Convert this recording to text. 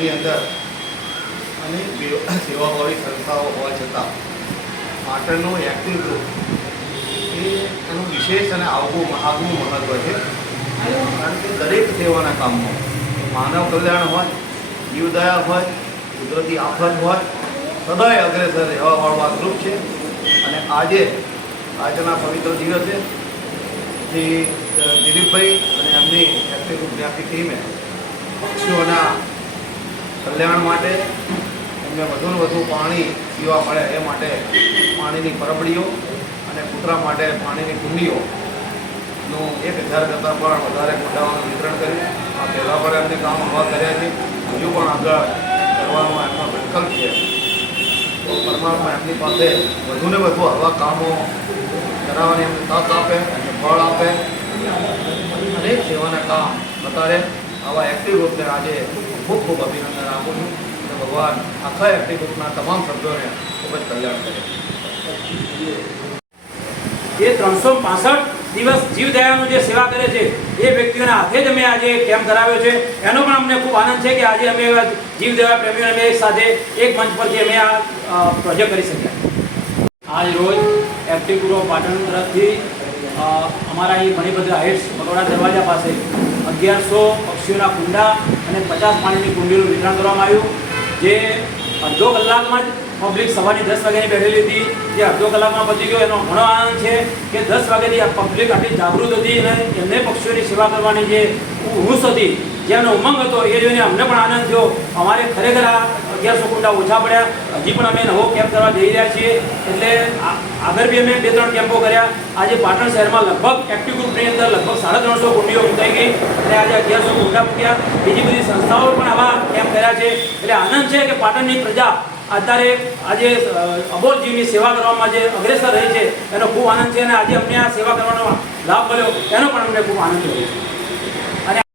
ગામની અંદર અને સેવાભાવી સંસ્થાઓ હોવા છતાં પાટણનું એક્ટિવ ગ્રુપ એનું વિશેષ અને આગવું મહત્ત્વ છે. કારણ કે દરેક સેવાના કામમાં માનવ કલ્યાણ હોય, જીવદયા હોય, કુદરતી આફત હોય, સદાય અગ્રેસર રહેવાવાળું આ ગ્રુપ છે. અને આજના પવિત્ર દિવસે શ્રી દિલીપભાઈ અને એમની એક્ટિવ ગ્રુપની આખી ટીમે પક્ષીઓના કલ્યાણ માટે એમને વધુને વધુ પાણી પીવા મળે એ માટે પાણીની પરબડીઓ અને કૂતરા માટે પાણીની કુંડીઓનું 1000 કરતાં પણ વધારે કુંડાઓનું વિતરણ કર્યું. આ પહેલાં પણ એમને કામ હવા કર્યા છે, હજુ પણ આગળ કરવાનો એમનો વિકલ્પ છે. તો પરમાત્મા એમની પાસે વધુને વધુ આવા કામો કરાવવાની એમને તક આપે, એમને ફળ આપે અને સેવાના કામ બતાડે. આવા એક્ટિવ ગ્રુપને આજે ખૂબ ખૂબ અભિનંદન આપું છું. અને ભગવાન આખા એક્ટિવ ગ્રુપના તમામ સભ્યોને ખૂબ જ કલ્યાણ કરે. એ 365 દિવસ જીવદયાનું જે સેવા કરે છે એ વ્યક્તિઓના હાથે જ અમે આજે કેમ્પ કરાવ્યો છે. એનો પણ અમને ખૂબ આનંદ છે કે આજે અમે જીવદયા પ્રેમીઓ અમે એક સાથે એક મંચ પરથી અમે આ પ્રોજેક્ટ કરી શક્યા. આજ રોજ એક્ટિવ ગ્રુપ પાટણ તરફથી અમારા અહીં મણિભદ્ર હાઇટ્સ બગોડા દરવાજા પાસે 1100 પક્ષીઓના કુંડા અને 50 પાણીની કુંડીનું વિતરણ કરવામાં આવ્યું. જે અડધો કલાકમાં જ પબ્લિક સવારની 10 વાગ્યાની બેઠેલી હતી, જે અડધો કલાકમાં પતી ગયો. એનો ઘણો આનંદ છે કે 10 વાગ્યાથી આ પબ્લિક આટલી જાગૃત હતી અને એમને પક્ષીઓની સેવા કરવાની જે હુંશ હતી, જેનો ઉમંગ હતો, એ જોઈને અમને પણ આનંદ થયો. અમારે ખરેખર આ 1100 કુંડા ઓછા પડ્યા. હજી પણ અમે નવો કેમ્પ કરવા જઈ રહ્યા છીએ. એટલે આગળ બી અમે 2-3 કેમ્પો કર્યા. આજે પાટણ શહેરમાં લગભગ એક્ટિવ ગ્રુપની અંદર લગભગ 350 કુંડીઓ મૂકાઈ ગઈ અને આજે 1100 કુંડા મૂક્યા. બીજી બધી સંસ્થાઓ પણ આવા કેમ્પ કર્યા છે. એટલે આનંદ છે કે પાટણની પ્રજા અત્યારે આજે અબોલ જીવની સેવા કરવામાં જે અગ્રેસર રહી છે એનો ખૂબ આનંદ છે. અને આજે અમને આ સેવા કરવાનો લાભ મળ્યો એનો પણ અમને ખૂબ આનંદ થયો છે.